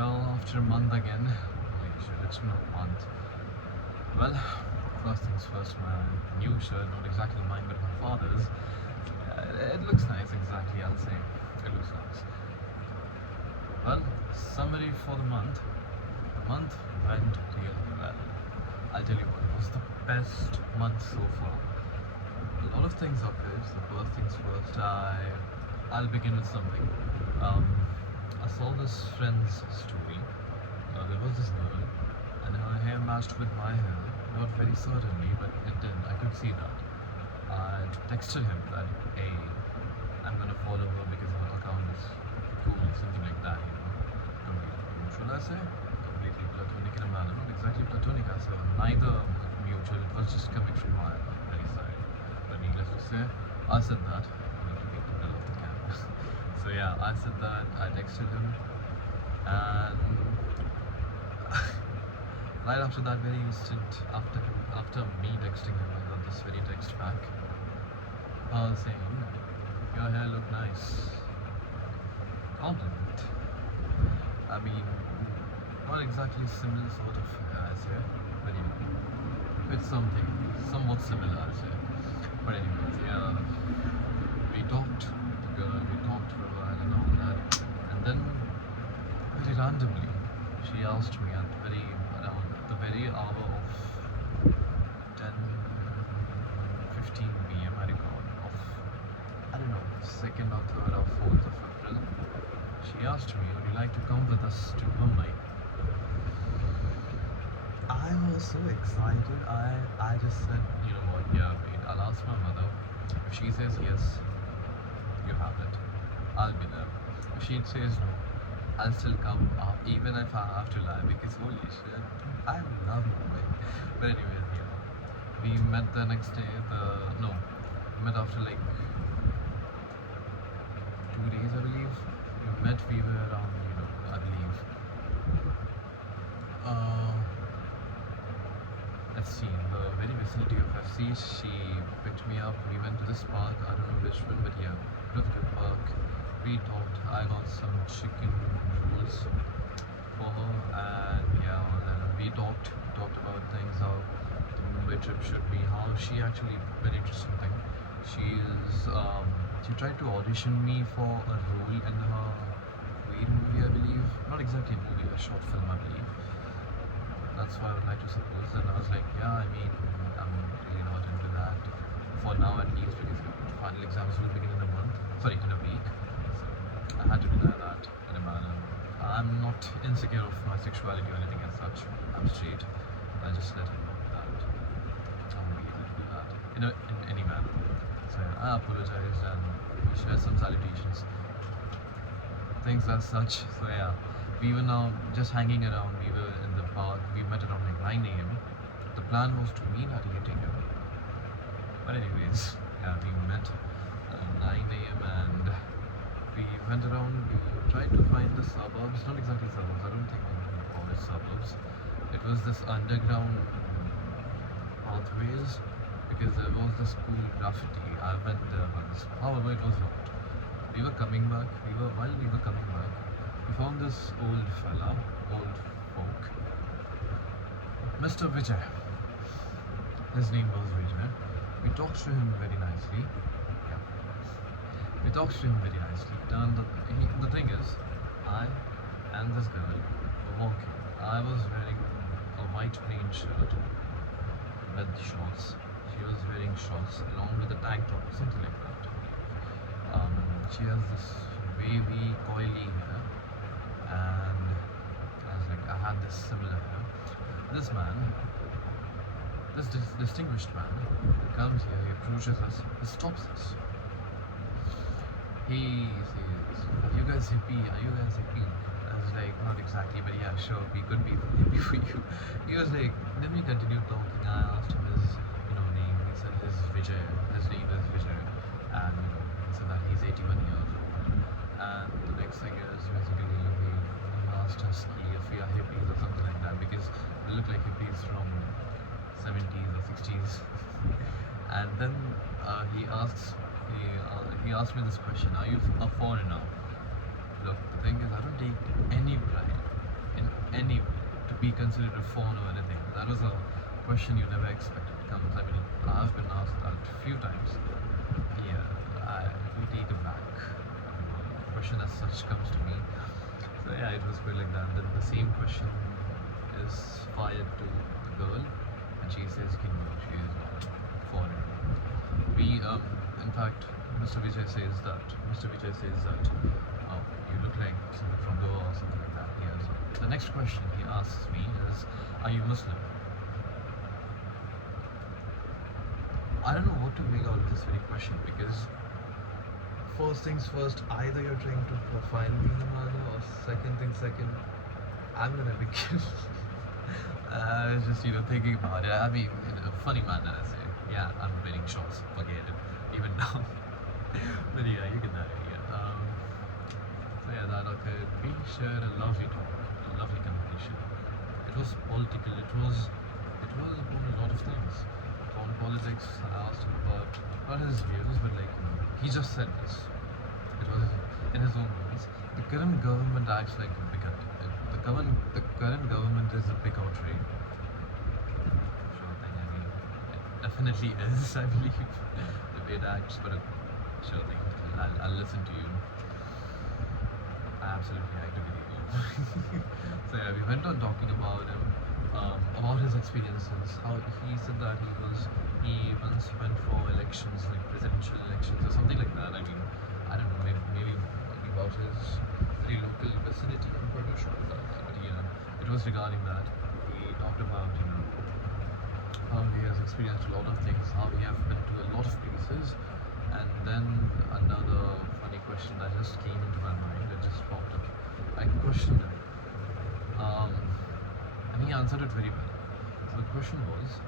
here after a month again. Holy shit, it's been a month. Well, first things first, my new shirt, not exactly mine but my father's. It looks nice, exactly, I'll say. It looks nice. Well, summary for the month. The month went really well. I'll tell you what, it was the best month so far. A lot of things occurred. So first things first, I'll begin with something. I saw this friend's story. There was this girl, and her hair matched with my hair. Not very certainly, but it did. I could see that. I texted him that, hey, I'm gonna follow her because her account is cool, something like that, you know. Completely, should I say? Completely platonic in a manner. Not exactly platonic, I said. Neither mutual, it was just coming from my very side. But needless to say, I said that. I need to be in the middle of the camera. So yeah, I said that, I texted him, and right after that very instant, after me texting him, I got this very text back saying, your hair look nice. Compliment. I mean, not exactly similar sort of hair, I say, but yeah, it's something, somewhat similar, I say. But anyways, yeah, we talked to the girl, we talked for a while and all that, and then very randomly, she asked me at around the very hour of 10:15 p.m. I recall, of, I don't know, 2nd or 3rd or 4th of April. She asked me, would you like to come with us to Mumbai? I was so excited. I just said, you know what, yeah, wait, I'll ask my mother. If she says yes, you have it. I'll be there. If she says no, I'll still come, even if I have to lie, because holy shit, I love Mumbai. But anyways, yeah, we met the next day. We met after like 2 days, I believe. We were around, you know, I believe. FC, in the very vicinity of FC. She picked me up. We went to this park. I don't know which one, but yeah, it was a good park. We talked. I got some chicken rolls for her, and yeah, then we talked about things, how the Mumbai trip should be. How she actually, very interesting thing. She tried to audition me for a role in her Queen movie, I believe. Not exactly a movie, a short film, I believe. That's why I would like to suppose. And I was like, yeah, I mean, I'm really not into that for now, at least, because the final exams will begin in a week. So I had to deny that in a manner. I'm not insecure of my sexuality or anything as such. I'm straight. I just let him know that I won't be able to do that in any manner. So I apologized, and we shared some salutations, things as such. So yeah, we were now just hanging around. We were in the park. We met around like 9 a.m. The plan was to meet at 8 a.m. But anyways, yeah, we met at 9 a.m. and we went around. We tried to find the suburbs. Not exactly suburbs. I don't think we can call it suburbs. It was this underground pathways, because there was this cool graffiti. I went there once. However, it was locked. We were coming back. While we were coming back, we found this old folk, Mr. Vijay. His name was Vijay. We talked to him very nicely. Yeah. We talked to him very nicely. And the thing is, I and this girl were walking. I was wearing a white plain shirt with shorts. She was wearing shorts along with a tank top, something like that. She has this wavy, coily hair, and I had this similar hair. This man, this distinguished man, comes here, he approaches us, he stops us. He says, are you guys hippie? I was like, not exactly, but yeah, sure, we could be hippie for you. He was like, then we continued talking. I asked him his, name. He said his name is Vijay, and he said that he's 81 years old. And the next thing is basically he asked us if we are hippies or something like that, because we look like hippies from 70s or 60s. And then he asked me this question: are you a foreigner? Look, the thing is, I don't take any pride be considered a phone or anything? That was a question you never expected comes. I mean, I've been asked that a few times. Yeah, we take it back. Question as such comes to me. So yeah, it was quite like that. Then the same question is fired to the girl, and she says, "Can you?" She is foreign. We, in fact, Mr. Vijay says that you look like something from Goa or something like that. Yeah. So the next question he asks me is, "Are you Muslim?" I don't know what to make out of this very question because first things first, either you're trying to profile me in a manner, or second thing second, I'm gonna be killed. Just thinking about it. I mean, in a funny manner, I say, yeah, I'm wearing shorts. Forget it, even now. But yeah, you get that idea. So yeah, that occurred. We shared a lovely talk, a lovely conversation. It was political. It was about a lot of things. On politics, I asked him about not his views, but like he just said this. It was in his own words. The current government acts like a bigot. The current government is a bigot, right? Sure thing. I mean, it definitely is. I believe the way it acts, but sure thing. I'll listen to you. I absolutely agree with you. So yeah, we went on talking about him, about his experiences. How he said that he once went for elections, like presidential elections or something like that. I mean, I don't know, maybe about his very local vicinity. I'm pretty sure about that. But yeah, it was regarding that. He talked about how he has experienced a lot of things, how he has been to a lot of places, and then another funny question that just came into my mind. It just popped up. I questioned him, and he answered it very well. So the question was,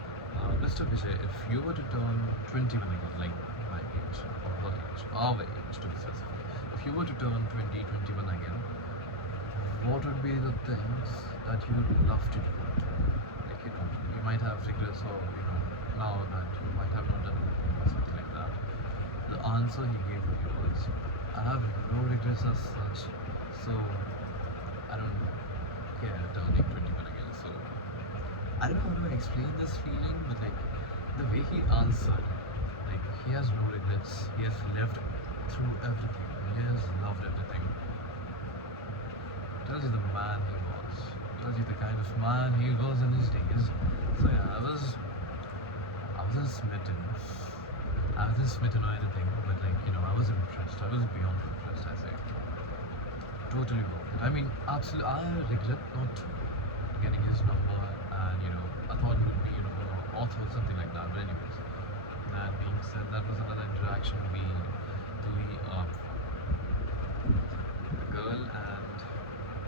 Mr. Vijay, if you were to turn 21 again, like my age, or her age, our age to be specific, if you were to turn 21 again, what would be the things that you would love to do? Like, you might have regrets, or, now that you might have not done it, or something like that. The answer he gave me was, I have no regrets as such, so I don't care turning 21 again. So I don't know how to explain this feeling, but like the way he answered, like he has no regrets. He has lived through everything. He has loved everything. Tells you the man he was. Tells you the kind of man he was in his days. So yeah, I wasn't smitten. I wasn't smitten or anything, but like I was impressed. I was beyond impressed. I say, totally broken. I mean, absolutely. I regret not getting his number, and I thought it would be author or something like that. But anyways, that being said, that was another interaction.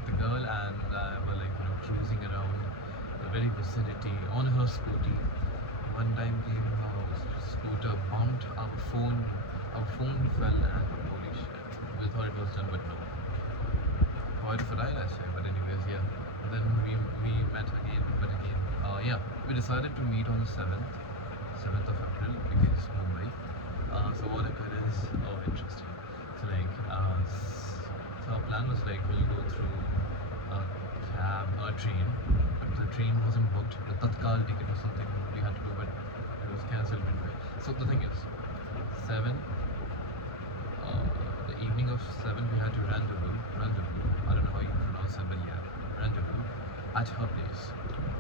The girl and I were like cruising around the very vicinity on her scooty. One time our scooter bumped our phone. Our phone fell, and holy shit, we thought it was done, but no. Quite of a ride, I say. But anyways, yeah. Then we met again, but again, yeah, we decided to meet on the 7th of April, because Mumbai. So what occurred is, interesting. So like, so our plan was like we'll go through a cab, a train, but the train wasn't booked. The Tatkal ticket or something we had to do, but it was cancelled midway. So the thing is, 7, the evening of 7, we had to rendezvous. I don't know how you pronounce it, but yeah, rendezvous at her place,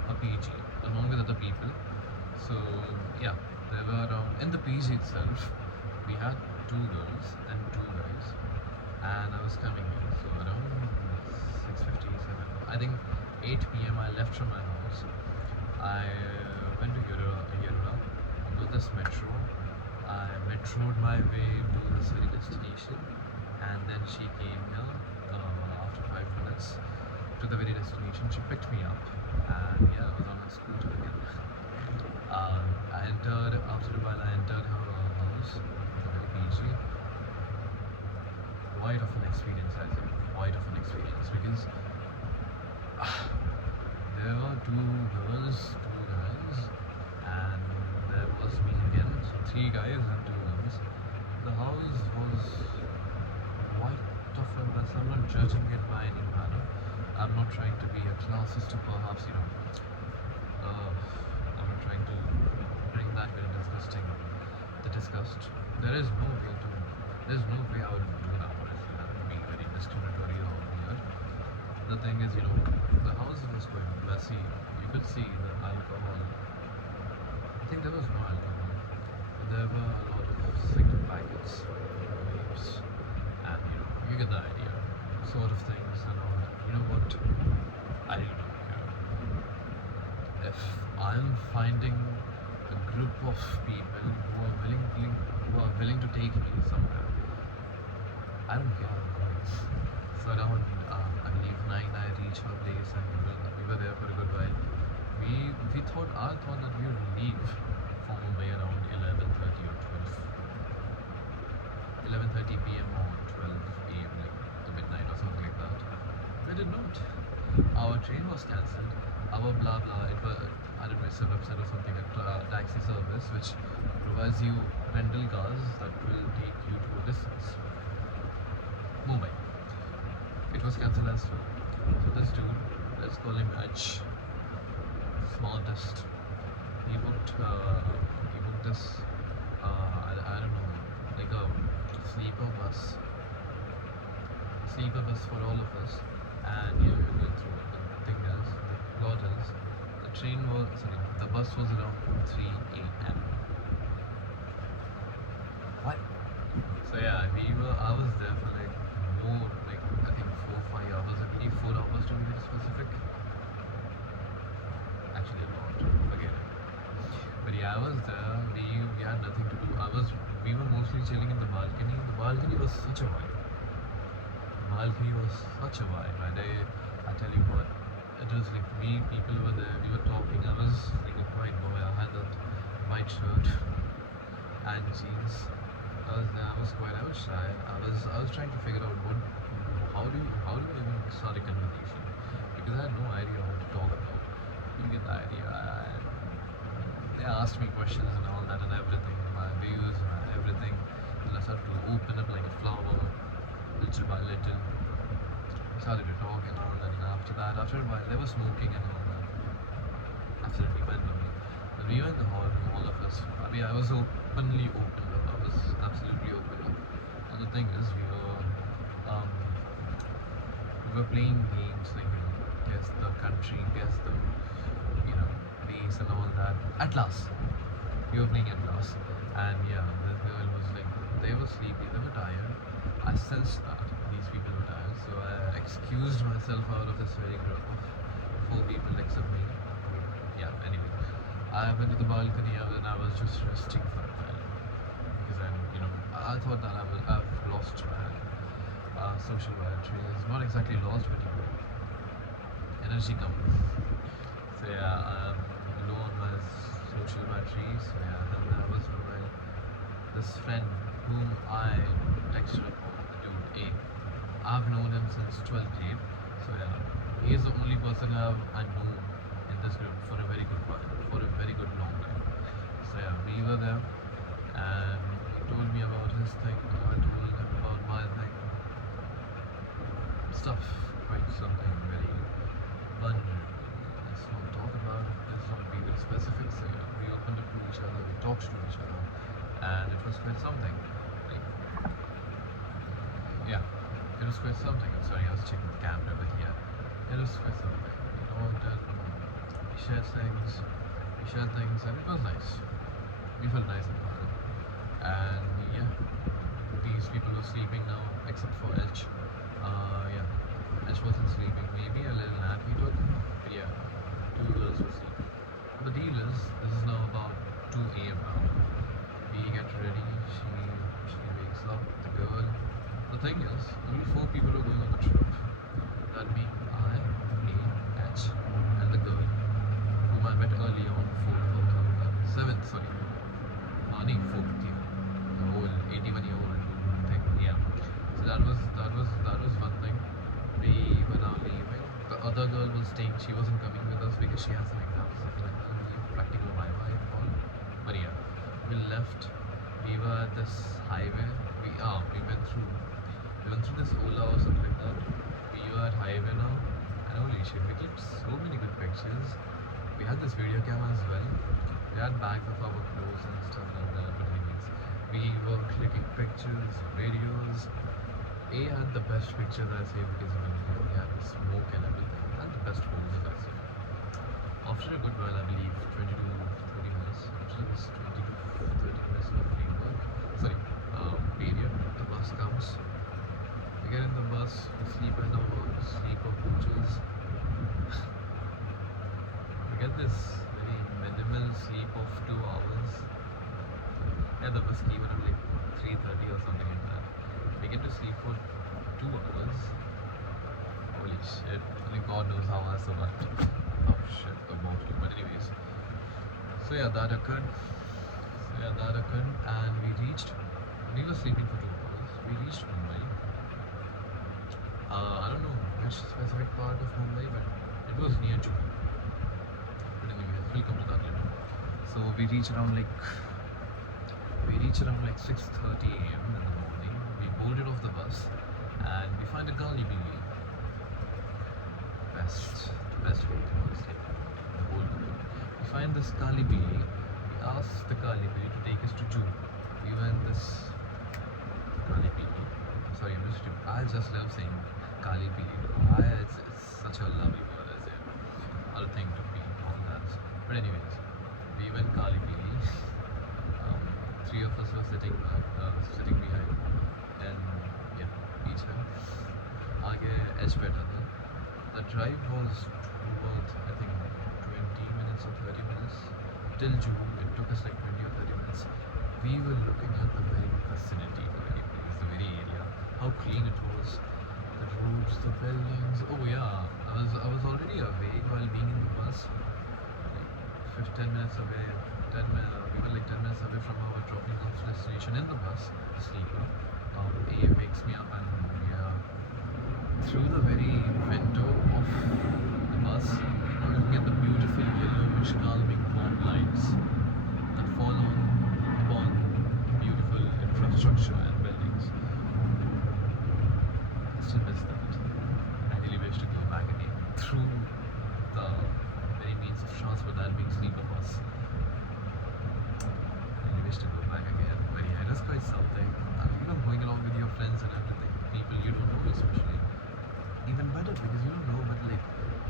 a PG, along with other people. So yeah, there were in the PG itself, we had 2 girls and 2 guys, and I was coming in. So around 6:57, I think 8 p.m. I left from my house. I went to Yerula with this metro. I metroed my way to this very destination, and then she came here after 5 minutes to the very destination. She picked me up, and yeah, I was on her scooter again. After a while, I entered her house, the very PG. Quite of an experience, I think. Quite of an experience, because there were 2 girls, 2 guys, and there was me again. So 3 guys and 2 girls. The house was quite of a mess. I'm not judging it by any manner. I'm not trying to be a classist or perhaps, I'm not trying to bring that very disgusting, the disgust. There is no way to, there's no way I would do that, honestly. That would be very discriminatory or weird. The thing is, the house was quite messy. You could see the alcohol. I think there was no alcohol, but there were a lot of cigarette packets, vapes, and you get the idea, sort of things and all that. You know what? I really don't care. If I'm finding a group of people who are willing to take me somewhere, I don't care. So around, I believe 9, I reach her place, and we were there for a good while. I thought that we would leave from Mumbai around 11:30 or 11:30 p.m. or 12 a.m. like the midnight or something like that. We did not. Our train was cancelled. Our blah blah. It was, I don't know, it's a website or something, a taxi service which provides you rental cars that will take you to a distance. Mumbai. It was cancelled as well. So this dude, let's call him H, smartest. He booked this. I don't know, like a sleeper bus, for all of us, and yeah, we were going through it. The thing is, the plot is, the bus was around 3 a.m. What? So yeah, I was there for like more, like I think 4 or 5 hours. I believe 4 hours to be very specific. Actually, a lot. Forget it. But yeah, I was there. We had nothing to do. We were mostly chilling in the balcony. The balcony was such a vibe. And I tell you what, it was like people were there. We were talking. I was like a quiet boy. I had that white shirt and jeans. I was there. I was quiet. I was shy. I was trying to figure out how do you even start a conversation, because I had no idea what to talk about. You get the idea. They asked me questions and all that and everything, my views, everything. And I started to open up like a flower, little by little. I started to talk and all that. And after a while, they were smoking and all that. Absolutely went on me. But we were in the hall room, all of us. I was openly opened up. I was absolutely opened up. And the thing is, we were playing games like guess the country, guess the place and all that. Atlas. We were playing Atlas, and yeah, the girl was like, they were sleepy, they were tired. I sensed that these people were tired, so I excused myself out of this very group of 4 people except me. Yeah. Anyway, I went to the balcony and I was just resting for a while because I thought that I've lost my social batteries. Not exactly lost, but energy come. So yeah, I'm low on my social batteries. So yeah, then I was for a while. This friend whom I texted upon, the dude A, I've known him since 12th grade. So yeah, he is the only person I know in this group for a very good while, for a very good long time. So yeah, we were there, and he told me about his thing. I told him about my thing. Stuff, quite something very vulnerable. Let's not talk about it. Let's not be very specific. So yeah, we opened up to each other. We talked to each other, and it was quite something. Like, yeah, it was quite something. I'm sorry, I was checking the camera, but yeah, it was quite something. We shared things, and it was nice. We felt nice and fun. And yeah, these people were sleeping now, except for H. Yeah, H wasn't sleeping. Maybe a little nap he took, but yeah, 2 girls were sleeping. The deal is, this is now about 2 a.m. now. We get ready. She wakes up. The girl. The thing is, only 4 people were going on the trip. That being I, me, H, and the girl whom I met early on, 7th, sorry. No, 4th year. The whole 81-year-old thing. Yeah. So that was one thing. We were now leaving. The other girl was staying. She wasn't coming with us because she had some exams, something like that. Practical Viva and all. But yeah, we left. We were at this highway. We went through this Ola or something like that. We were at highway now, and I destination. We clicked so many good pictures. We had this video camera as well. We had bags of our clothes and stuff like that. But anyways, we were clicking pictures, videos. A had the best picture that I say because of the video. He had the smoke and everything, and the best poses I say. After a good while, I believe 20 to 30 minutes. After this 20 to 30 minutes of free work, sorry, period, the bus comes. We get in the bus, we sleep in our sleeper coaches. We get this very minimal sleep of 2 hours. Yeah, the bus came around like 3:30 or something like that. We get to sleep for 2 hours. Holy shit! Only God knows how I survived. Oh shit, the bottle. But anyways, so yeah, that occurred. And we reached. We were sleeping for 2 hours. We reached Mumbai. I don't know which specific part of Mumbai, but it was near Juhu. But anyways, we'll come to that later. So we reached around like 6:30 a.m. in the morning. We boarded off the bus and we find a Gali Bili. Best way to honestly the whole world. We find this Kali Bili. We ask the Kali Bili to take us to Juhu. We went this Kali Bili. Sorry, I'm just I just love saying Kali Bili. It's such a lovely word, as in I'll think to be on that. But anyways, we went Kali Bili. 3 of us were sitting behind, and yeah, beach hai. आगे edge बैठा था. The drive was about I think 20 minutes or 30 minutes till Juhu. It took us like 20 or 30 minutes. We were looking at the very vicinity, the very place, the very area, how clean it was, the roads, the buildings. Oh yeah, I was already awake while being in the bus. Like 10 minutes away, we were like 10 minutes away from our dropping off destination in the bus, sleeper. A wakes me up and yeah, through the very window of the bus, I'm looking at the beautiful yellowish calming warm lights that fall upon beautiful infrastructure and buildings. I still miss that. I really wish to go back again through the very means of transport that being sleeper bus. I really wish to go back again. But yeah, it was quite something. Going along with your friends and everything, people you don't know especially. Even better because you don't know, but like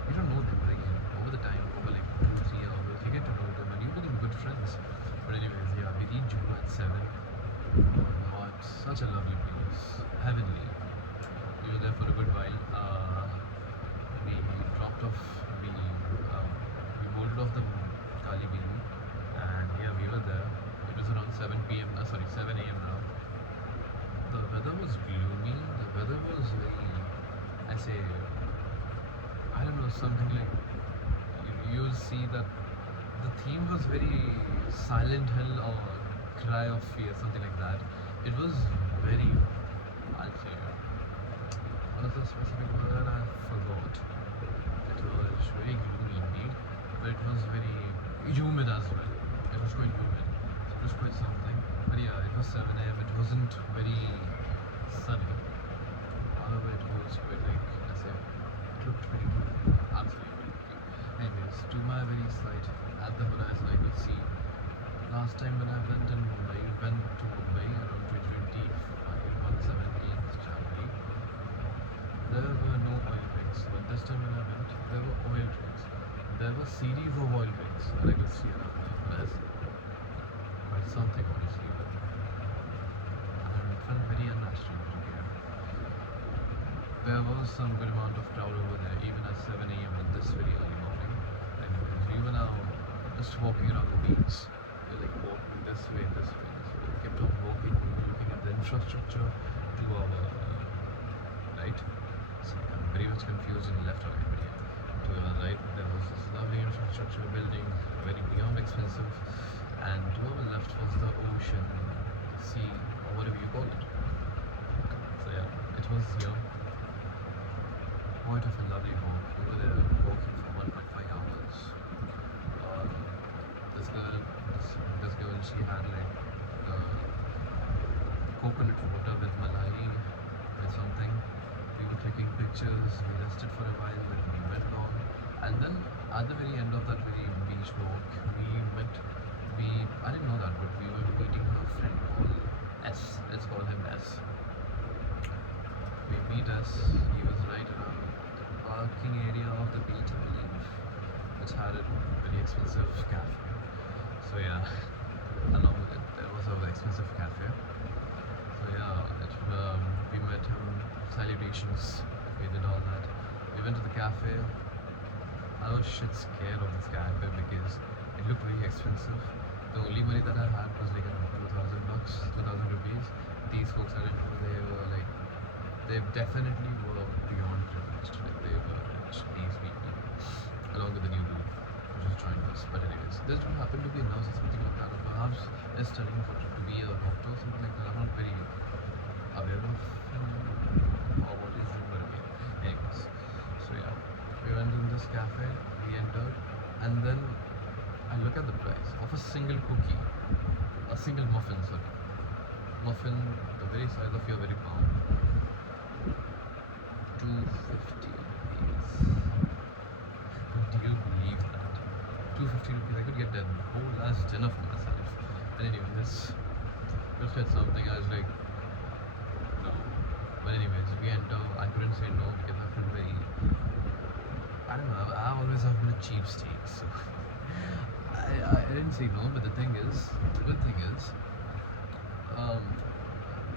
you don't know them again over the time, over like 2-3 hours, you get to know them and you become good friends. But anyways, yeah, we reached Juhu at 7. Oh God, such a lovely place, heavenly. We were there for a good while. We dropped off, we boarded off the Kali Bili, and yeah, we were there. It was around 7 a.m. now. The weather was gloomy. The weather was very, I don't know, something like you see that the theme was very Silent Hill or Cry of Fear, something like that. It was very, I'll say, what was the specific word? I forgot. It was very gloomy indeed, but it was very humid as well. It was quite humid. So it was quite something. But yeah, it was 7 a.m. It wasn't very sunny. However, it was quite like, it looked pretty good. Absolutely. Anyways, to my very slight, at the horizon I could see. Last time when I went to Mumbai around 2020, on 17th January, there were no oil rigs. But this time when I went, there were oil rigs. There were series of oil rigs that I could see around the horizon. Quite something, honestly, but it felt very unnatural to hear. There was some good amount of crowd over there, even at 7 a.m. on this very early morning. And we were now just walking around the beach. We were like walking this way. We kept on walking, looking at the infrastructure to our right. So I'm very much confused in left or right, but yeah. To our right, there was this lovely infrastructure building, very beyond expensive. And to our left was the ocean, the sea, or whatever you call it. So yeah, it was here. Quite of a lovely walk. We were there walking for 1.5 hours. This girl, she had like coconut water with malai with something. We were taking pictures. We rested for a while, then we went on. And then at the very end of that very beach walk, we met. We I didn't know that, but we were meeting a friend called S. Let's call him S. We meet S. He was right around the parking area of the beach, I believe, which had a very expensive cafe. So yeah, along with it, there was a expensive cafe. So yeah, we met him, salutations, we did all that. We went to the cafe. I was shit scared of this cafe because it looked very expensive. The only money that I had was like around 2000 bucks, 2000 rupees. These folks, I didn't know they were like, they definitely were beyond privileged. Like they were rich, these people, along with the new dude who just joined us. But anyways, this dude happened to be a nurse or something like that, or perhaps is studying to be a doctor or something like that. I'm not very aware of or what is it, but okay. Anyways, so yeah, we went in this cafe, we entered, and then I look at the price of a single cookie, a single muffin, sorry. Muffin, the very size of your very palm. 250 rupees. Do you believe that? 250 rupees, I could get that whole last dinner for myself. But anyway, this said something, I was like, no. But anyways, we enter, I couldn't say no because I felt very, I don't know, I always have been a cheapskate, so I didn't say no, but the good thing is, the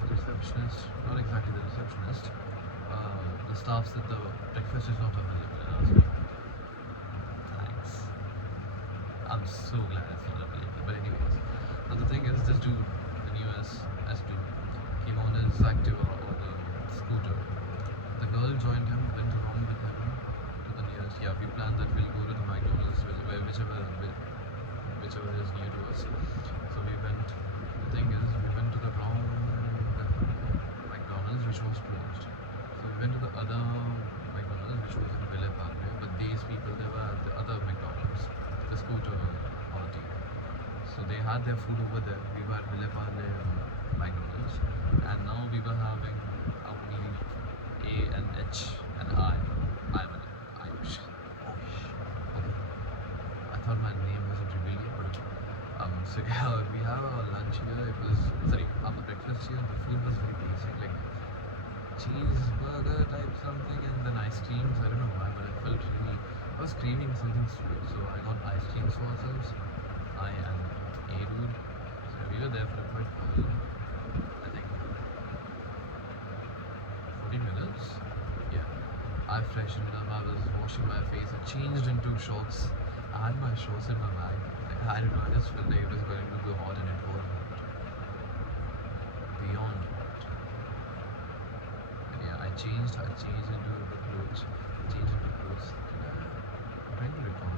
receptionist, not exactly the receptionist, the staff said the breakfast is not available, and I was like, thanks. I'm so glad it's not available. But anyways, now the thing is, this dude, the new S dude, came on his Activa or the scooter. The girl joined him, went along with him to the nearest. Yeah, we planned that we'll go to the McDonald's, whichever is near to us. So we went. The thing is, we went to the wrong McDonald's, which was closed. So we went to the other McDonald's, which was in Villa Park. But these people, they were at the other McDonald's, the scooter party. So they had their food over there. We were at Villa Park McDonald's, and now we were having our meal A and H and I. I'm an Irish. Okay. I thought my name wasn't revealed yet, but okay. So yeah, we have our lunch here. Our breakfast here. The food was very basic, like cheeseburger type something, and then ice creams. I don't know why, but I was craving something sweet, so I got ice creams for ourselves. I am a dude. So we were there for quite a while. I think 40 minutes. Yeah. I freshened up. I was washing my face. I changed into shorts. I had my shorts in my bag. Like, I don't know. I just felt like it was going to go hot, and it was hot. Beyond hot. But yeah, I changed into the clothes. I'm trying to recall.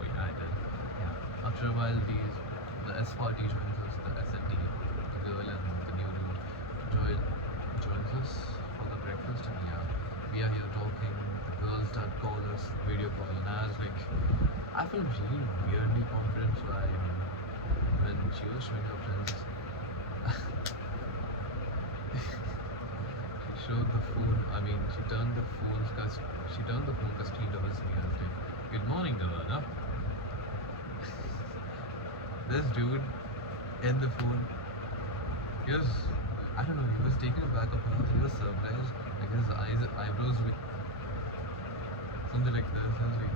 Oh yeah, I did. Yeah. After a while, the S party joins us, the SND, the girl and the new dude joins us for the breakfast, and yeah, we are here talking. The girls start calling us, video call, and I was like, I felt really weirdly confident, so when she was showing her friends, she showed the phone. She turned the phone screen towards me and said, "Good morning, Devana." This dude in the phone, he was, I don't know, he was taken aback, or perhaps he was surprised, like his eyebrows were something like this. I was like,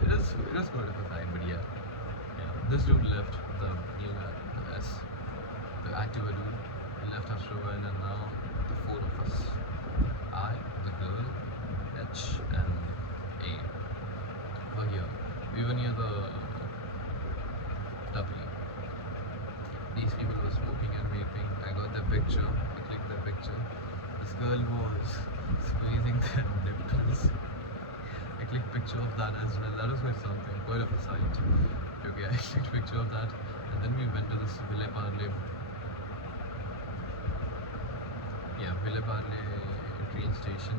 it was quite of a sight, but yeah. This dude left, the new guy, the Activa dude. He left after a while, and now the four of us, I, the girl, H, and A, were here. We were near the W. These people were smoking and vaping. I got their picture. I clicked their picture. This girl was squeezing their nipples. I clicked picture of that as well. That was quite something, quite of a sight. Okay, I clicked picture of that, and then we went to this Ville Parle. Yeah, Ville Parle train station.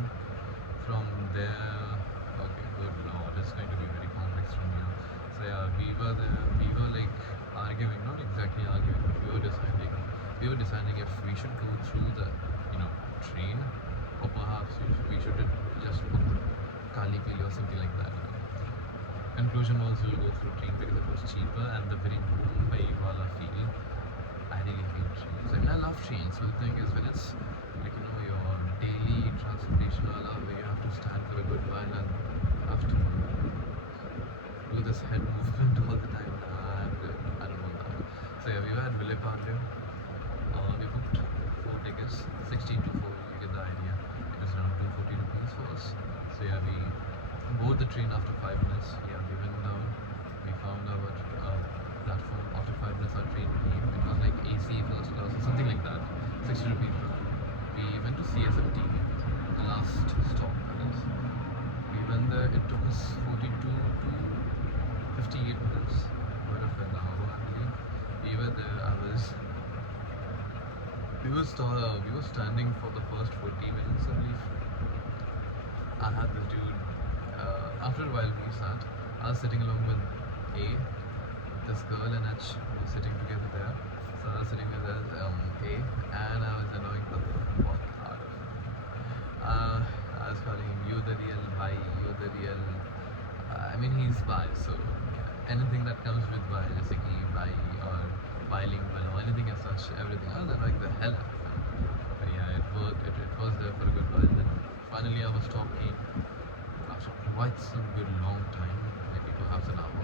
From there, okay, good lord, it's going to be very complex from here. So yeah, we were there. We were like arguing, not exactly arguing, but we were deciding if we should go through the train, or perhaps we should just book the Kali Pili or something like that. conclusion was we'll go through train because it was cheaper and the very Mumbai wala feel. I really hate trains. I mean, I love trains, but the thing is, when it's like your daily transportation wala, where you have to stand for a good while and have to do this head movement all the time. Nah, I don't want that. So yeah, we were at Village Parle. We booked 4 tickets, 16 to 4. You get the idea. It was around 240 rupees for us. So yeah, we board the train after 5 minutes. Yeah, we went down. We found our platform. After 5 minutes, our train came. It was like AC first class or something like that. 60 rupees. We went to CSMT, the last stop. That is. We went there. It took us 42 to 58 minutes. Quite of an hour, I believe. We were there. We were standing for the first 40 minutes, I believe. I had this dude. After a while, we sat. I was sitting along with A, this girl, and H were sitting together there. So I was sitting with A, and I was annoying the fuck out of him. I was calling him, "You the real bi, you the real." I mean, he's bi, so anything that comes with bi, just like bi or bilingual or anything as such, everything. I was annoying the hell out of him. But yeah, it worked. It was there for a good while. Then finally, I was talking after quite some good long time, maybe perhaps an hour.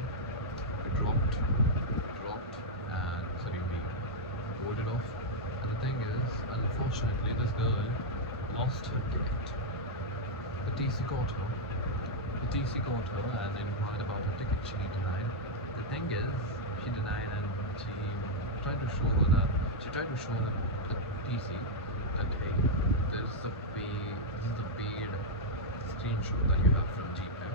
It dropped, and sorry, we boarded off. And the thing is, unfortunately, this girl lost her ticket. The TC caught her. The TC caught her and inquired about her ticket. She denied. The thing is, she denied and she tried to show her that the TC that hey, this is the paid screenshot that you have from GPay.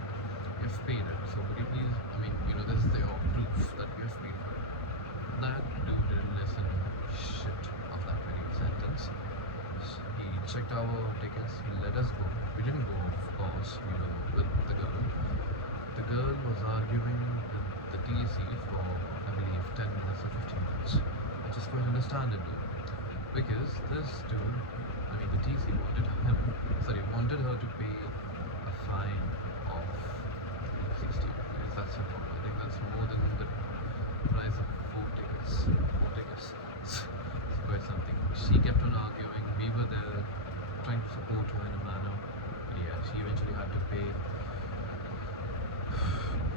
You've paid it, so could you please? I mean, this is your proof that you have paid for it. That dude didn't listen shit of that very sentence. He checked our tickets. He let us go. We didn't go, of course. We were with the girl. The girl was arguing with the TC for, I believe, 10 minutes or 15 minutes, which is quite understandable because this dude, I mean, the TC wanted her to pay a fine of 60 rupees. That's a problem. I think that's more than the price of 4 tickets. It's quite something. She kept on arguing. We were there trying to support her in a manner. But yeah, she eventually had to pay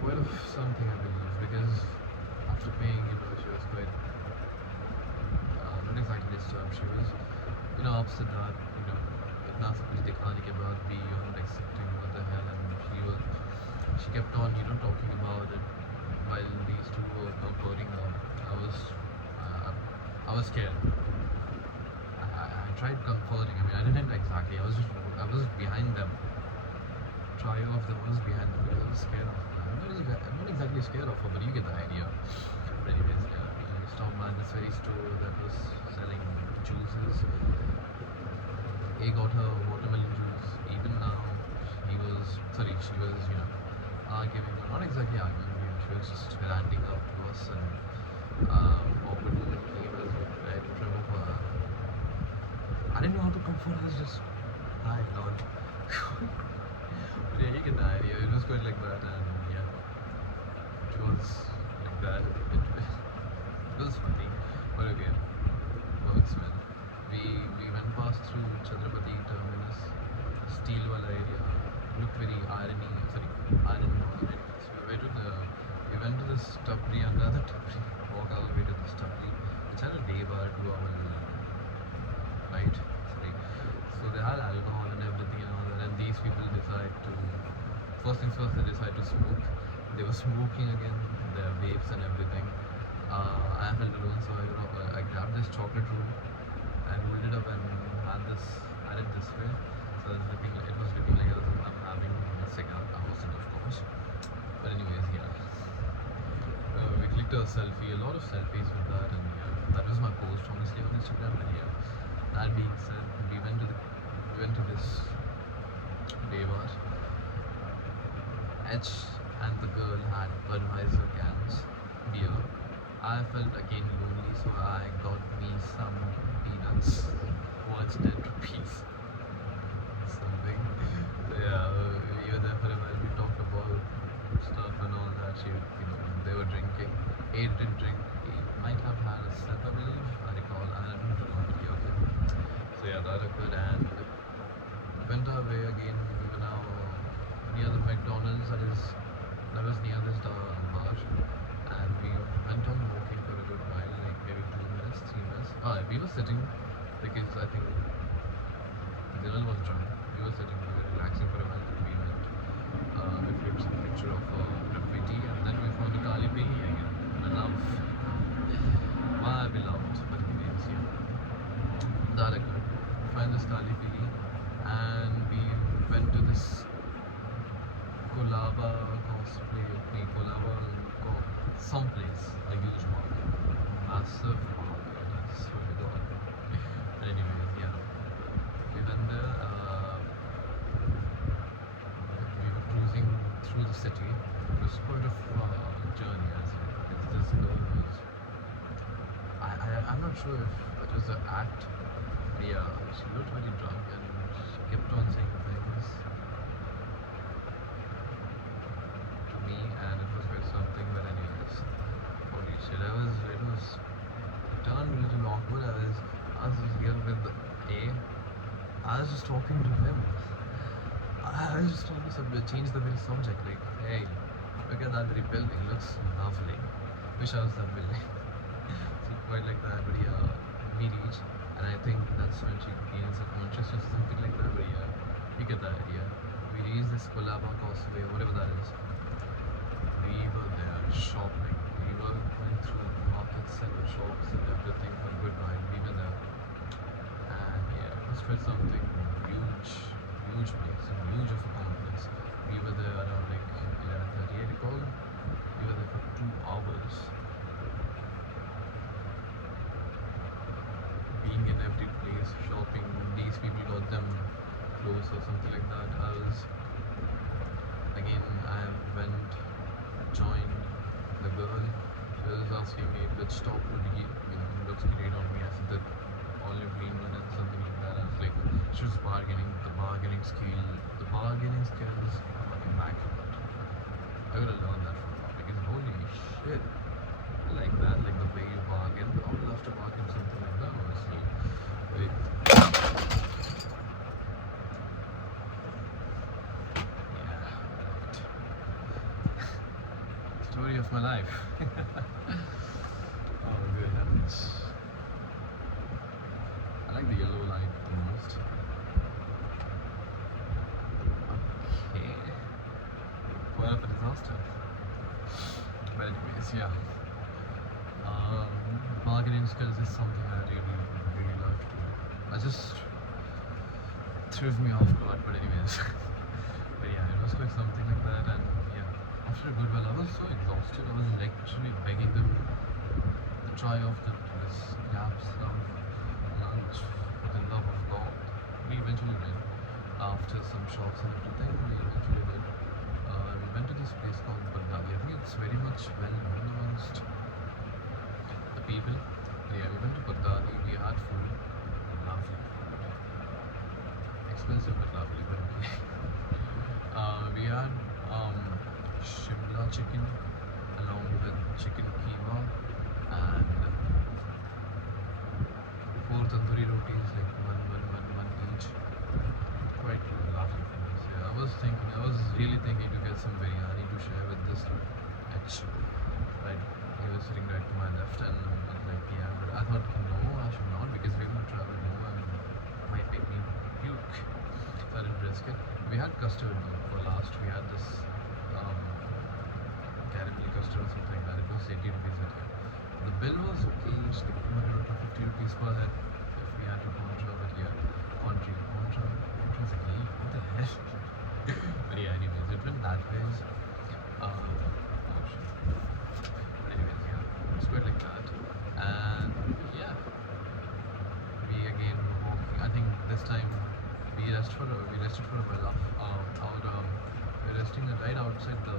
quite of something, I believe, because after paying, she was quite not exactly disturbed. She was, upset that इतना सब कुछ दिखाने के बाद भी you're not accepting what the hell, and she kept on talking about it while these two were comforting her. I was scared. I tried comforting. I mean, I didn't exactly. I was behind them. Trio of them was behind them because I was scared of her. I'm not exactly scared of her, but you get the idea. But anyways, yeah, we stopped by this very store that was selling juices. A got her watermelon juice. Even now, she was arguing, or not exactly arguing. She was just ranting up to us, and awkward moment came as well. I don't remember. I didn't know how to comfort her. Just hi, Lord. But yeah, you get the idea. It was quite like that, and yeah, it was like that. It was funny, but again, works well. We went past through Chhatrapati terminus, steel wala area. Looked very iron. So we went to this tapri, under the tapri, walk all the way to this tapri, which had a day bar to our right. So they had alcohol and everything and all that, and these people decide to, first things first, they decide to smoke. They were smoking again, their vapes and everything. I felt alone, so I grabbed this chocolate roll and rolled it up and had it this way. So it was looking like I'm having a cigar. I wasn't, of course. But anyways, yeah. We clicked a lot of selfies with that, and yeah, that was my post honestly on Instagram. But yeah, that being said, we went to this day bar. H and the girl had Budweiser cans, beer. I felt again lonely, so I got me some peanuts. What's 10 rupees? Something. So yeah, we were there for a while. We talked about stuff and all that. we were sitting because I think the girl was drunk. We were sitting, we were relaxing for a while. Then we went. We flipped some picture of graffiti, and then we found the Kali Pili again. I love my beloved. But anyways, yeah, that again. We find this Kali Pili, and we went to this Kolaba cosplay, someplace, a huge market, massive market. I swear to God. But anyways, yeah, we went there. We were cruising through the city. It was quite a journey, as because this girl was. I'm not sure if that was an act. But yeah, she looked very drunk and she kept on saying things to me, and it was quite something. But anyways, holy shit, it turned a little awkward. I was just here with I was just talking to him. I was just trying to change the very subject. Like, hey, look at that very building. Looks lovely. Wish I was that building. So quite like that. But yeah, we reached, and I think that's when she gains a consciousness, something like that. But yeah, you get the idea. We reached this Kolaba Causeway, whatever that is. We were there shopping. We were going through markets and shops and everything for a good while. We were there, and yeah, it was quite something huge, huge place, and huge of a complex. We were there around like 11:30. I recall. We were there for 2 hours, being in every place, shopping. These people got them clothes or something like that. I went, joined the girl. She was asking me which top looks great on me. I said that olive green one and something like that. I was like, she was bargaining. The bargaining skills are immaculate. I gotta learn that from her because holy shit, I like that, like the way you bargain. I would love to bargain something like that, honestly. Wait. Yeah, right. Story of my life. Oh, good heavens. I like the yellow light the most. Okay. What a disaster. But anyways, yeah. Bargaining skills is something I really, really love to do. I just threw me off guard, but anyways. But yeah, it was quite something like that, and yeah, after a good while, I was so exhausted. I was literally begging them to try off them to this gaps of lunch for the love of God. We eventually did. After some shops and everything, we eventually did. We went to this place called Baghdadi. I think it's very much well known amongst the people. Yeah, we went to Baghdadi. We had food. Lovely. Expensive but lovely. But okay. We had Shimla chicken along with chicken keema and 4 tandoori rotis, like one each. Quite lovely for us. Yeah, I was really thinking to get some biryani to share with this H. Right, he was sitting right to my left, and I was like, yeah, but I thought, no, I should not because we're going to travel more and it might make me puke. So I didn't risk it. We had custard though for last. We had this caramel custard or something like that. It was 80 rupees a day. The bill was okay, it's like 200 or 250 rupees per head if we had to contra, but yeah, contra is a game. What the hell? But yeah, anyways, it went that ways. Oh shit. But anyways, yeah, it's quite like that. And yeah, we again were walking. I think this time we rested for a while. We were resting right outside the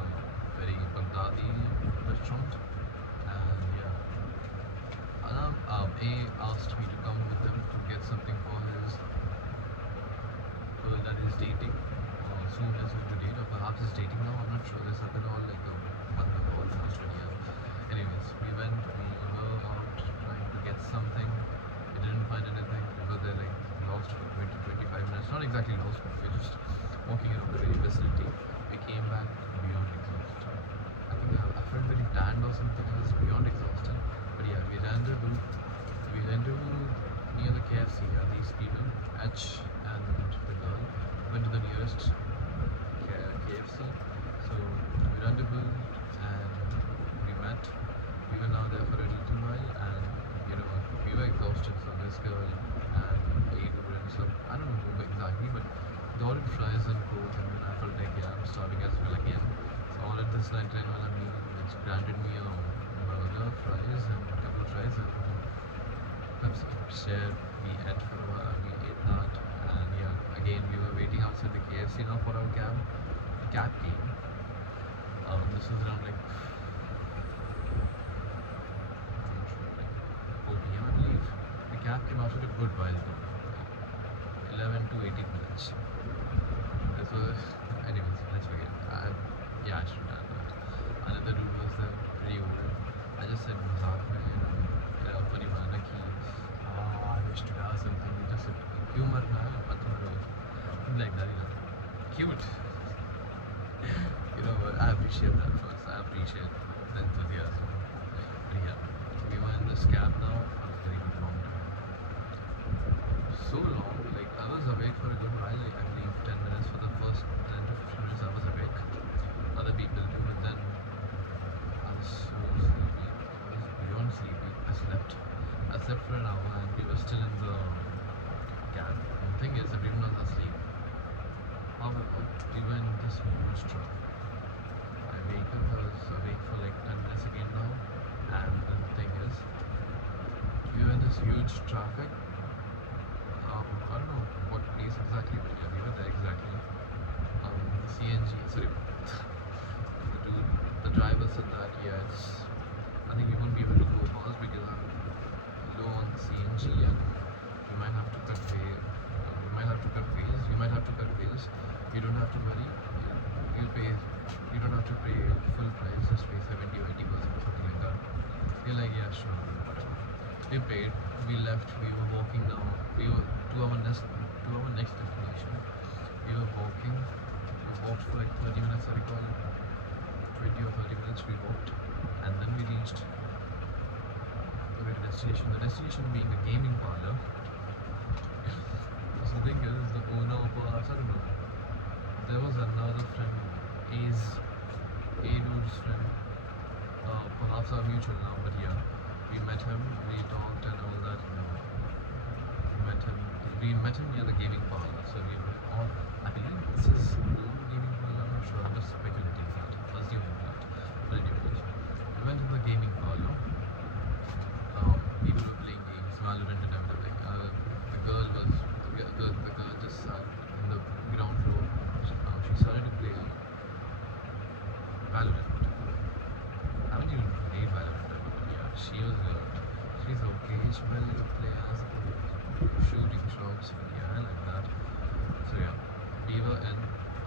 very Baghdadi restaurant, and yeah, A asked me to come with him to get something for his girl that is dating, soon is going to date, or perhaps is dating now. I'm not sure. This happened all like a month ago, almost 20 years. Anyways, we were out trying to get something. We didn't find anything. We were there like lost for 20-25 minutes. Not exactly lost, but we were just walking around the very vicinity. We came back beyond exhausted. I think I felt very tanned or something. I was beyond exhausted. But yeah, we ran into nearest KFC. So we ran to Bill and we met. We were now there for a little while, and we were exhausted. So this girl and ate some, I don't know who exactly, but they ordered fries and coke, and then I felt like I'm starving as well again. So I ordered this 99 meal, which granted me a burger, fries, and a couple of fries, and Pepsi. Share. We ate for a while. We ate that, and yeah, again we were waiting outside the KFC now for our cab. The cab came. This was around like 4 p.m. I believe. The cab came after a good while though, 11 to 18 minutes. This was, anyways, let's forget. Yeah, I should add that. Another dude was there, pretty old. I just said, "Mazak mein, funny manner ki, I wish to do something." He just said, "Humor na, something like that, cute." But I appreciate that first. I appreciate the enthusiasm. But yeah, we were in this cab now for a very good long time. So long, like I was awake for a good while, like I believe 10 minutes. For the first 10 to 15 minutes I was awake. Other people too, but then I was so sleepy. I was beyond sleepy. I slept. I slept for an hour and we were still in the cab. And the thing is, everyone was asleep. However, we were in this huge traffic. My vehicle was awake for like 10 minutes again now. And the thing is, we were in this huge traffic. I don't know what place exactly, but yeah, we were there exactly. The CNG, sorry, the driver said that, yeah, I think we won't be able to go fast because I'm low on the CNG and we might have to cut ways. You don't have to worry. You don't have to pay full price, just pay 70 or 80% or something like that. We're like, yeah, sure, whatever. We paid, we left, we were walking now. We were to our next destination. We were walking. We walked for like 30 minutes, I recall. 20 or 30 minutes we walked. And then we reached the destination. The destination being a gaming parlor. So the thing is, the owner of our house, I don't know. There was another friend, A dude's friend. Perhaps our mutual now, but yeah. We met him, we talked and all that. We met him near the gaming parlor. So we were all, I believe this is old gaming parlor, I'm not sure, I'm just speculating that, assuming that. But anyways, we went to the gaming parlor. People were playing games, Valorant and everything. The girl just sat in the ground floor. She started to play Valorant. I haven't even played Valorant, but yeah, she's okay. She went to play as shooting shots, but yeah, I like that. So yeah,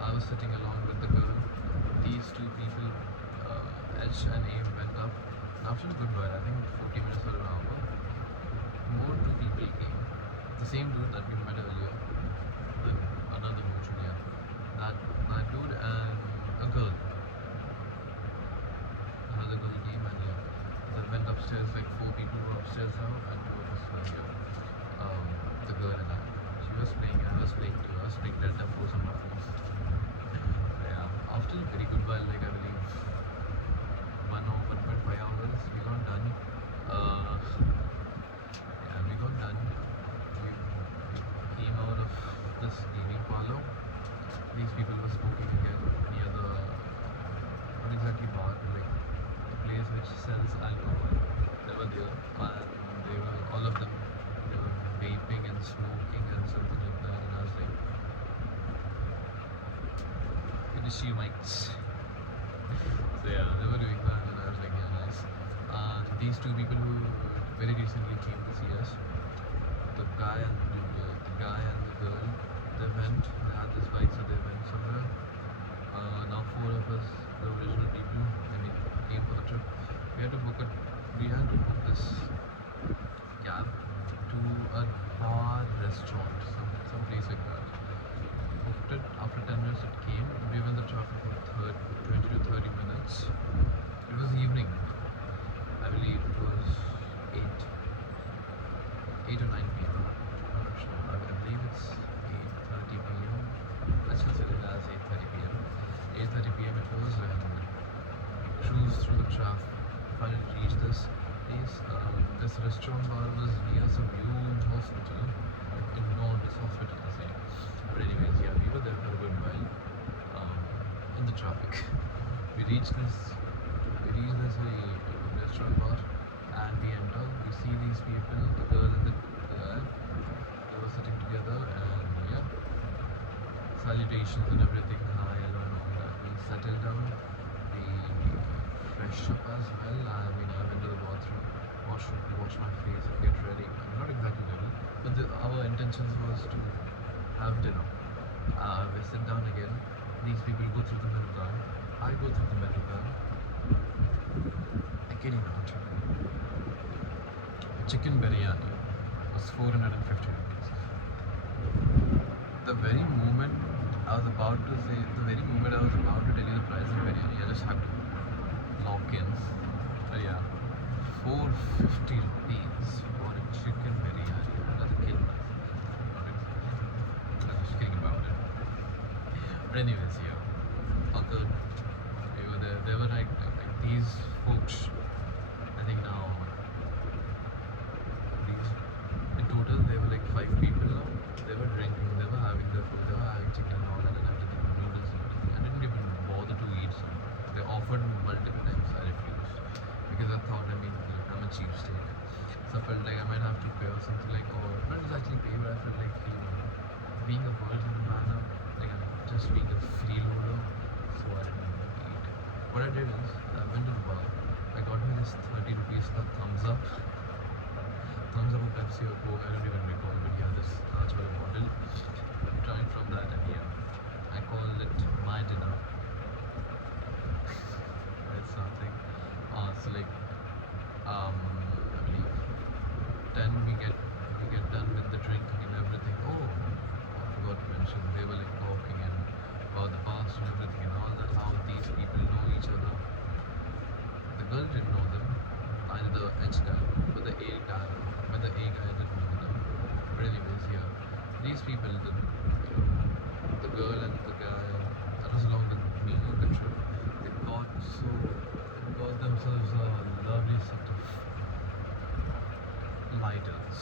I was sitting along with the girl. These two people, H and A, went up. And after a good while, I think 40 minutes or an hour, more two people came. The same dude that we met earlier, with another mutual, yeah. That dude and a girl. Another girl came and yeah, they went upstairs. Like 4 people were upstairs now, and 2 of us were here. The girl and I. She was playing, I was playing too. I was playing Delta Force on my phone. Yeah, after a very good while, like I believe 1 or 1.5 hours, we got done. Yeah, we got done. We came out of this gaming parlor. These people were smoking again near the, not exactly bar, but like the place which sells alcohol. They were there, and they were, all of them, they were vaping and smoking and something like that. And I was like, good to see you, mates. So yeah, they were doing that, and I was like, yeah, nice. These two people who very recently came to see us, the guy and the girl, they had this bike, so they went somewhere. Now 4 of us, the original people, came for the trip. We had to book this cab to a bar, restaurant, some place like that. Booked it. After 10 minutes it came. We were in the traffic for 20 to 30 minutes. It was evening. I believe it was 8 or 9 p.m. I'm not sure. I believe it's 8:30 p.m. Let's consider it it was, and cruise through the traffic. Finally reached this place. This restaurant bar was near some huge hospital, like enormous hospital, I say. But anyways, yeah, we were there for a good while, in the traffic. We reached this, restaurant bar, and we enter. We see these people, the girl and the guy. They were sitting together, and yeah, salutations and everything. Hi, hello, and all that. We settled down. We fresh up as well. I mean, I went to the bathroom, wash my face, and get ready. I mean, not exactly ready, but our intentions was to have dinner. We sit down again. These people go through the menu card. I go through the menu card. I kid you not. Chicken biryani was 450 rupees. The very moment I was about to tell you the price of biryani, I just have to lock in. So yeah, 450 rupees for a chicken biryani. That's a kill myself. I'm just kidding about it. But anyways, yeah, all good. We were there. They were like these folks. I think now in total they were like 5 people now. They were drinking, they were having their food, they were having chicken and all that and everything, noodles and everything. I didn't even bother to eat some. They offered multiple times, I refused. Because I thought, I mean, look, I'm a cheapskate. So I felt like I might have to pay or something like, or not exactly pay, but I felt like, being a virgin man, like I'm just being a freeloader, so I didn't eat. What I did is, I went to the bar, I got me this 30 rupees for thumbs up or Pepsi or Coke, I don't even recall, but yeah, this large color bottle. Drank from that, and yeah, I called it my dinner. That's something. So like, I believe 10 we get done with the drinking and everything. Oh, I forgot to mention, they were like talking and about the past and everything and all that, how these people know each other. The girl didn't know them, neither the H guy, but the A guy didn't know them. But anyways, here, these people, the girl and the guy that was along with me on the trip, they got themselves a lovely set of lighters.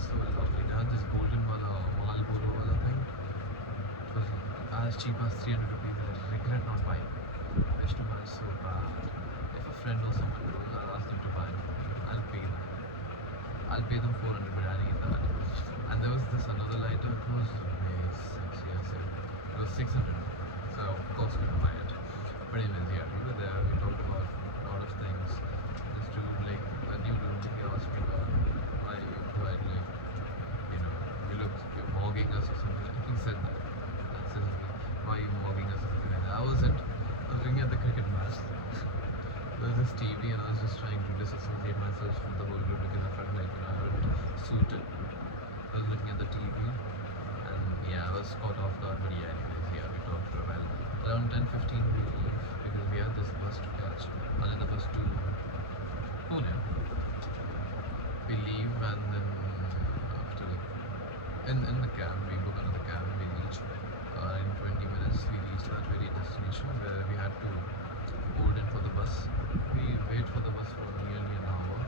So lovely. They had this golden Marlboro wala thing. It was as cheap as 300 rupees. I regret not buying. I used to buy so bad. If a friend or someone goes, I'll ask them to buy. I'll pay them. I'll pay them 400 biryani in that. And there was this another lighter. It was way sexy. It was 600. So of course we would buy it. But anyways, yeah, we were there. We talked about a lot of things. This dude, like a new dude, he asked me about why you like, you're mogging us or something. He said that. That's his, why you mogging us or something like that. I was looking at the cricket match. There was this TV, and I was just trying to disassociate myself from the whole group because I felt like I wasn't suited. I was looking at the TV, and yeah, I was caught off guard. But yeah, anyways, yeah, we talked for a while. Around 10:15 we leave because we had this bus to catch, another bus to Pune. We leave, and then after in the cab, we book another cab. We reach in 20 minutes. We reach that very destination where we had to board in for the bus. We wait for the bus for nearly an hour,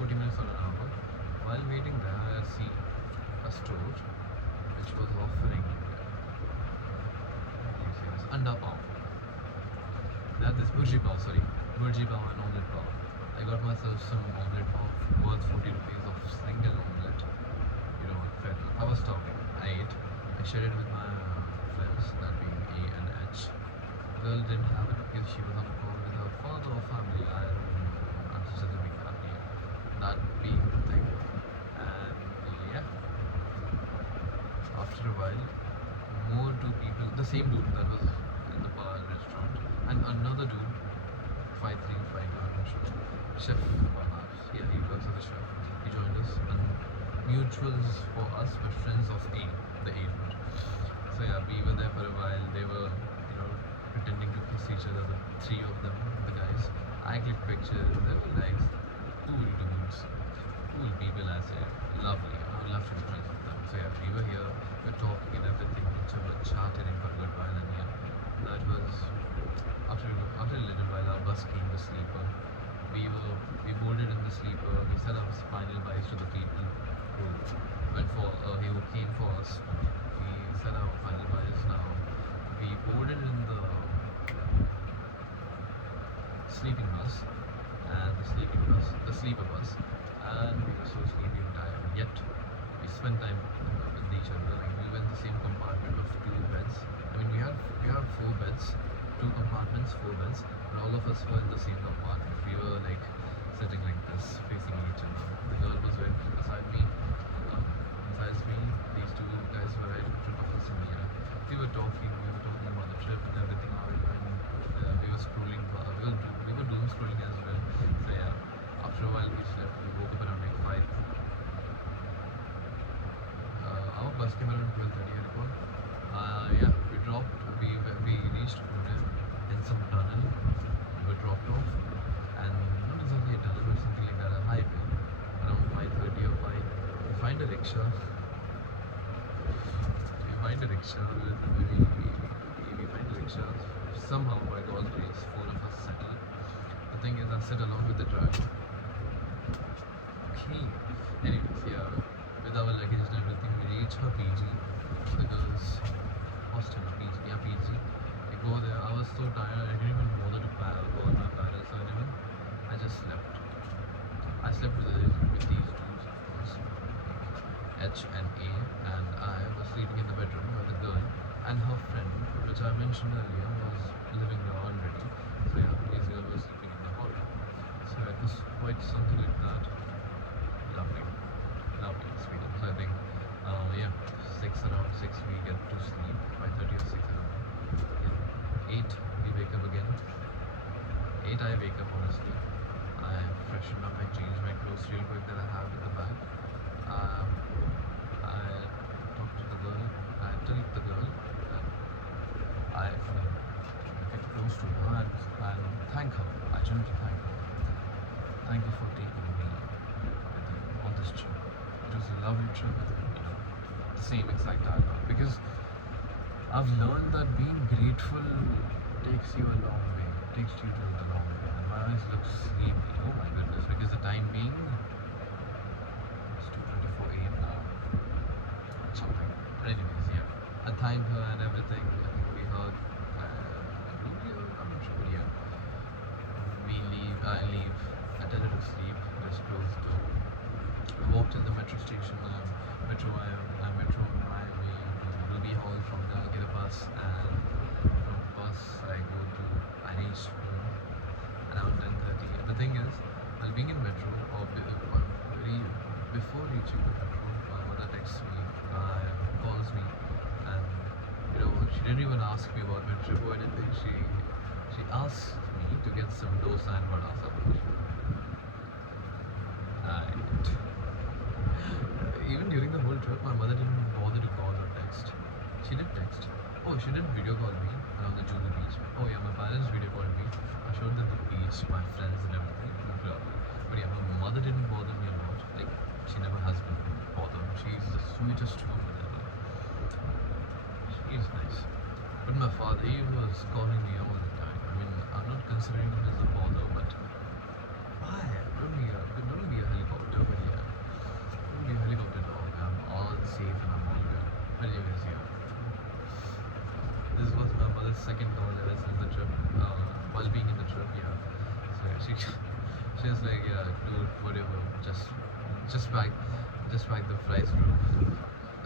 40 minutes or an hour. While waiting there, I see a store which was offering anda pav. They had this burji pav and omelette pav. I got myself some omelette pav worth 40 rupees of single omelette. Fair enough. I was starving. I ate. I shared it with my friends, that being A and H. Girl didn't have it because she was on a call with her father or family. I don't know. I'm just a big family. That being the thing. And yeah, after a while, more two people, the same dude that was in the bar restaurant, and another dude, 5352, I'm not sure, chef perhaps. Yeah, he works as a chef. He joined us, and mutuals for us, but friends of A, the A dude. So yeah, we were there for a while. They were, pretending to kiss each other, the three of them, the guys. I clicked pictures. They were like cool dudes, cool people. I say, lovely. I would love to be friends with them. So yeah, we were here, we were talking and everything. We were chatting for a good while, and yeah, that was bus came, the sleeper. We boarded in the sleeper. We said our final byes to the people who came for us. We said our final byes. Now we boarded in the sleeping bus and the sleeper bus, and we were so sleepy and tired. Yet we spent time with each other. Like we were in the same compartment of two beds. I mean, we have four beds, two compartments, four beds, but all of us were in the same compartment. We were like sitting like this, facing each other. The girl was right beside me. Besides me, these two guys were right in front of us in here. We were talking about the trip and everything, how it went. We were scrolling, we were doom scrolling as well. So yeah, after a while we slept. We woke up around like 5. Our bus came around 12:30, I recall. Yeah, we reached Pune in some tunnel. We were dropped off, and not exactly a tunnel, but something like that, a highway. Around 5:30 or 5, we find a rickshaw. We find a rickshaw. We find a rickshaw. Somehow, by God's grace, 4 of us settle. The thing is, I sit along with the driver. Okay. Anyways, yeah, with our luggage and everything, we reach her PG, the girls' hostel, PG. Yeah, PG. We go there. I was so tired, I didn't even bother to call my parents or anyone. I just slept. I slept with these dudes, of course, H and A, and I was sleeping in the bedroom where the girl and her friend, which I mentioned earlier, was living there already. So yeah, these girls were sleeping in the hall. So it was quite something like that. Lovely experience. So I think, yeah, around 6 we get to sleep, 5:30 or 6 around. Yeah. 8 we wake up again. 8 I wake up honestly. I freshen up and change my clothes real quick that I have in the bag. I talk to the girl. I tell the girl that I get close to her and thank her. I genuinely thank her. Thank you for taking me with you on this trip. It was a lovely trip. The same exact dialogue, because I've learned that being grateful takes you a long way. Takes you to the long way. And my eyes look sleepy. Oh my goodness, because the time being it's 2:24 a.m. now. Something. But anyways, yeah. I thank her and everything. I think we hug. I'm not sure, but yeah. We leave. I leave. I tell her to sleep. Just close the door. I walk till the metro station. Metro my way to Ruby Hall. From there, I get a bus, and from bus I reach home around 10:30. The thing is, while being in metro, or before reaching the metro, my mother texts me, calls me, and she didn't even ask me about my trip or anything. She asked me to get some dosa and vada sandwich. Right. Even during the whole trip, my mother didn't bother to call or text. She did text. Oh, she did video call me around the Juhu beach. Oh yeah, my parents video called me. I showed them the beach, my friends and everything. But yeah, my mother didn't bother me a lot. Like, she never has been bothered. She's the sweetest woman ever. She's nice. But my father, he was calling me all the time. I mean, I'm not considering him as a bother, but why? Don't be a helicopter, but yeah. Don't be a helicopter dog. I'm all safe and I'm all good. But anyways, yeah. This was my mother's second call ever since the trip. While being in the trip, yeah. So she was like, yeah, dude, whatever. Just pack the fries, bro.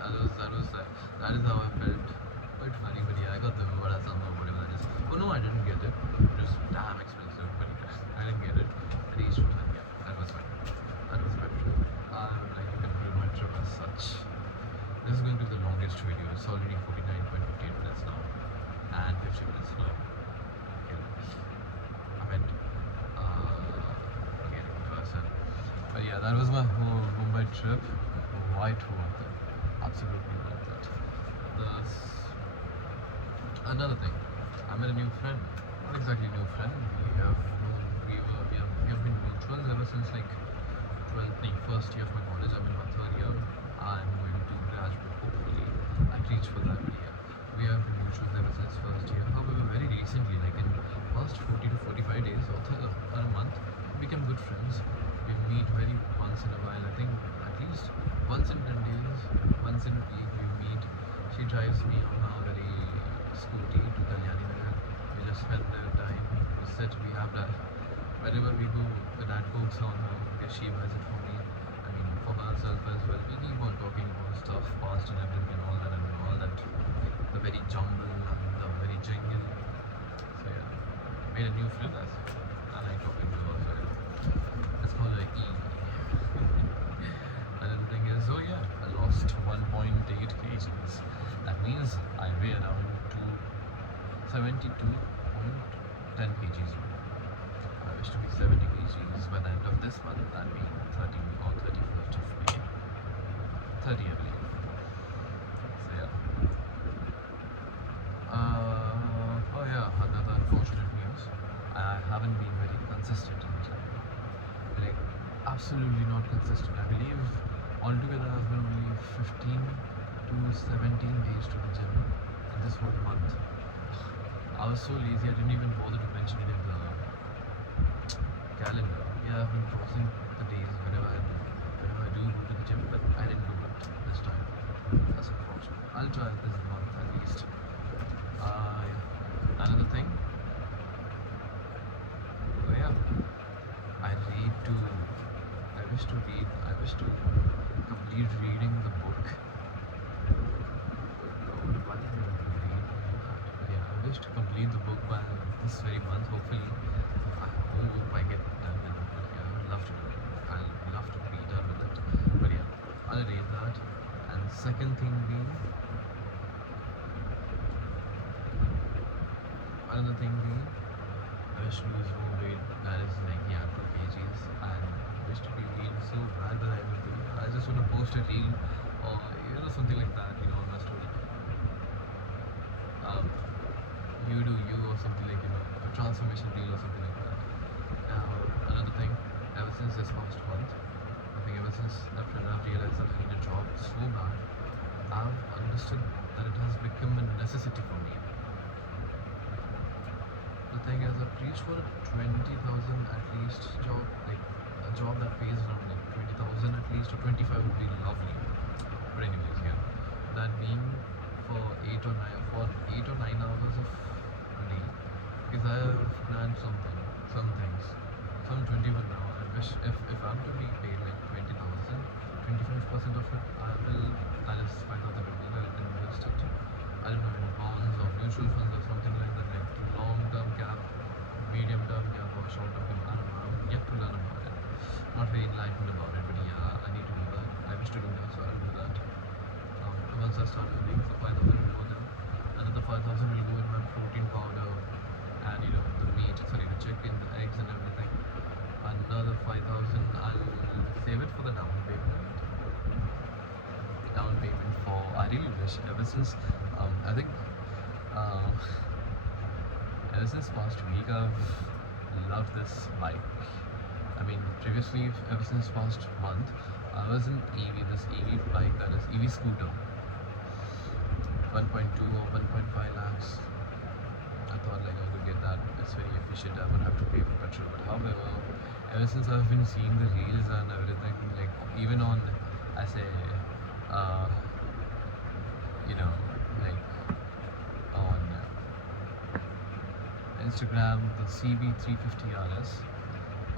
That is how I felt. Quite funny, but yeah, I got the vada sambar, whatever. Oh no, I didn't get it. It was damn expensive, but yeah, I didn't get it. I reached home and yeah, that was fine. That was my trip. I would like to conclude my trip as such. This is going to be the longest video. It's already 49.58 minutes now, and 50 minutes now. I meant again in person. But yeah, that was my whole Mumbai trip. Quite worth it. Absolutely worth it. That's another thing. I met a new friend. Not exactly a new friend. We have been mutuals ever since like first year of my college. I'm in my third year. I'm going to graduate hopefully. I reach for that, but yeah, we have been mutuals ever since first year. However, very recently, like in past 40 to 45 days or scooty to Kalyani Nagar. We just spend the time, we sit, we have that. Whenever we go, the dad cooks on her because she buys it for me. I mean, for herself as well. We keep on talking about stuff, past and everything, and all that, and all that. The very jumble and the very jingle. So yeah, made a new friend as well. I like talking to her as well. It's called a E. Another thing is, oh yeah, I lost 1.8 kgs. That means I weigh around 272.10 kgs. I wish to be 70 kgs by the end of this month. That being 30 or 31st of May. 30, I believe. So yeah. Oh yeah, another unfortunate news. I haven't been very consistent in the gym. Like, absolutely not consistent. I believe altogether I've been only 15 to 17 days to the gym in this whole month. I was so lazy, I didn't even bother to mention it in the calendar. Yeah, I've been crossing the days whenever I do go to the gym, but I didn't do it this time. That's unfortunate. I'll try it this month at least. Yeah. Another thing. Oh yeah. I wish to complete reading the book. Why did I read that? But yeah, I wish to complete the book by this very month, hopefully. I hope I get done with it, but yeah, I would love to do it. I'd love to be done with it. But yeah, I'll read that. And second thing being, another thing being, I wish to lose more weight. That is like, yeah, 2 kgs. And I wish to be lean so bad by the end of the year. I just want to post a reel or, something like that, on my story. Um, you do you or something like, a transformation reel or something like that. Now, another thing, ever since this past month, I think ever since I've realized that I need a job so bad, I've understood that it has become a necessity for me. The thing is, I've reached for a 20,000 at least job, like a job that pays around like 20,000 at least, or 25 would be lovely. But anyways, yeah, that being for 8 or 9 hours of a day, because I have planned some things. So I'm 21 now. I wish if I'm to be paid like 20,000, 25% of it, that is 5,000 rupees, I'll invest it. I don't know, in bonds or mutual funds or something like that, like long-term gap, medium-term gap, or short-term gap. I don't know. I'm yet to learn about it. Not very enlightened about it, but yeah, I need to do that. I wish to do that, so I'll do that. Once I start earning, so 5,000 will go there. Another 5,000 will go in my protein powder and the meat, sorry, the chicken, the eggs, and everything. Another 5,000 I'll save it for the down payment. I really wish ever since I think ever since past week I've loved this bike. I mean, previously, ever since past month, I was in this EV bike, that is EV scooter, 1.2 or 1.5 lakhs. I thought like I could get that. It's very efficient. I would have to pay for petrol. But however, ever since I've been seeing the reels and everything, like even on, I say, like on Instagram, the CB350 RS.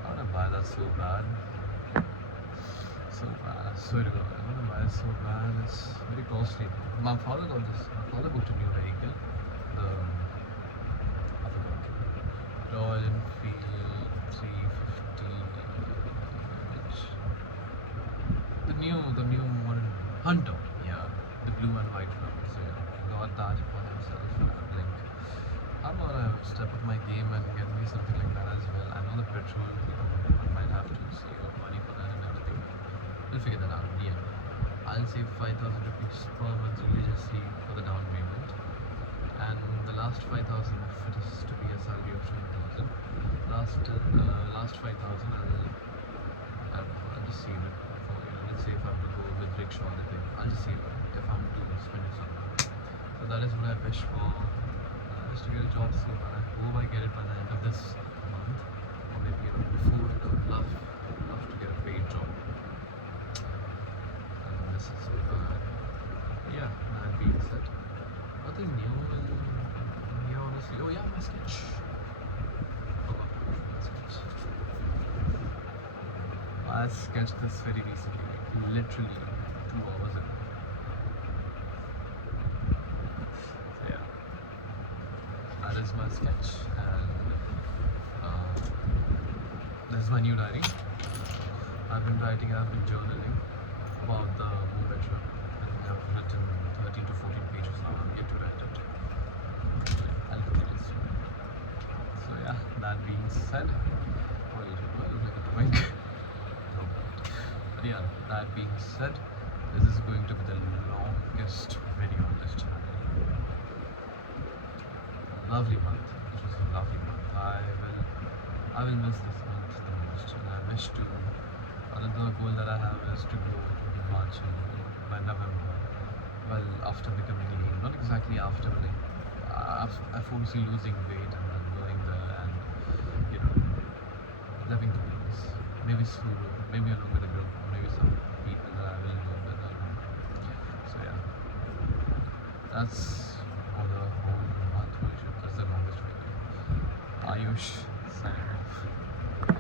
I want to buy that so bad. So bad. I swear to God, I want to buy it so bad. It's very costly. My father booked a new vehicle. I forgot. Royal Enfield 350. The new model Hunter. Yeah, the blue and white one. So yeah, got that for himself. And I'm like, I'm gonna step up my game and get me something like that as well. I know the petrol, I might have to save up money for that and everything. We'll figure that out. Yeah, I'll save 5,000 rupees per month only, just see for the down payment. And the last 5,000, if it is to be a salary of 20,000, last 5,000 I'll just save it for, let's say if I have to go with rickshaw or anything, I'll just save it if I'm to spend it somewhere. So that is what I wish for, is to get a job soon, and I hope I get it by the end of this month, or maybe before it. I would love to get a paid job. And this is so bad. Yeah, that being said, nothing new in my sketch. I sketched this very recently, like literally 2 hours ago. So yeah, that is my sketch, and this is my new diary. I've been journaling about the Mumbai trip. I think I've written 13 to 14 pages now. I'm yet to write it. I'll continue soon. So yeah, that being said, holy shit, do I look like a twink? No. But yeah, that being said, this is going to be the longest video on this channel. Lovely month. It was a lovely month. I will miss this month the most, and I wish to. Another goal that I have is to go to Himachal by November. Well, after becoming lean, not exactly after, but like I foresee losing weight and then going there and living the place. Maybe solo, maybe along with a group, or maybe some people that I will go with. I don't know. So yeah, that's for the whole month. That's the longest video. Ayush signing.